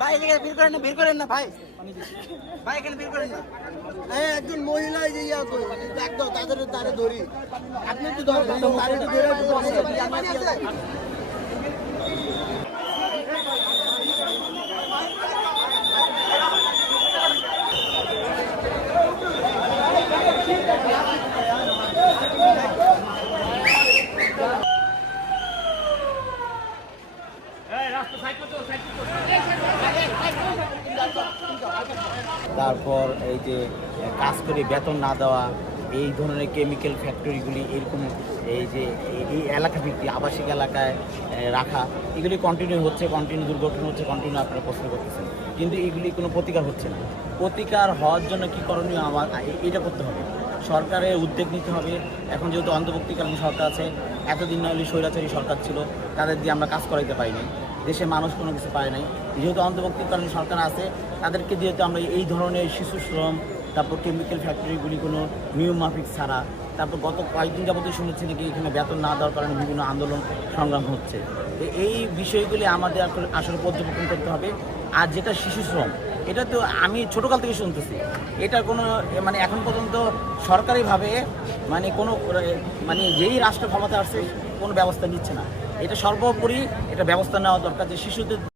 ভাই এখানে ভিড় করেন না ভাই, ভাই এখানে ভিড় করেন না। একজন মহিলা যে ইয়া করে একদম তাদের তারে ধরি, আপনি একটু ধরেন তারে একটু ধরে একটু বসে তারপর এই যে কাজ করে বেতন না দেওয়া, এই ধরনের কেমিক্যাল ফ্যাক্টরিগুলি এরকম এই যে এই এলাকা ভিত্তিক আবাসিক এলাকায় রাখা, এগুলি কন্টিনিউ হচ্ছে, কন্টিনিউ দুর্ঘটনা হচ্ছে, কন্টিনিউ আপনারা প্রশ্ন করতেছেন, কিন্তু এগুলি কোনো প্রতিকার হচ্ছে না। প্রতিকার হওয়ার জন্য কী করণীয় আমার এটা করতে হবে, সরকারের উদ্যোগ নিতে হবে। এখন যেহেতু অন্তর্বর্তীকালীন সরকার আছে, এতদিন নইলে স্বৈরাচারী সরকার ছিল, তাদের দিয়ে আমরা কাজ করাইতে পারিনি, দেশের মানুষ কোনো কিছু পায় নাই। যেহেতু অন্তর্বর্তীকালীন সরকার আছে, তাদেরকে যেহেতু আমরা এই ধরনের শিশু শ্রম, তারপর কেমিক্যাল ফ্যাক্টরিগুলি কোনো নিয়ম মাফিক ছাড়া, তারপর গত কয়েকদিন যাবতীয় শুনেছি নাকি এখানে বেতন না দেওয়ার কারণে বিভিন্ন আন্দোলন সংগ্রাম হচ্ছে। এই বিষয়গুলি আমাদের আসলে পর্যবেক্ষণ করতে হবে। আর যেটা শিশু শ্রম, এটা তো আমি ছোটোকাল থেকে শুনতেছি, এটার কোনো মানে এখন পর্যন্ত সরকারিভাবে কোনো যেই রাষ্ট্র ক্ষমতা আসছে কোনো ব্যবস্থা নিচ্ছে না। এটা সর্বোপরি এটা ব্যবস্থা নেওয়া দরকার যে শিশুদের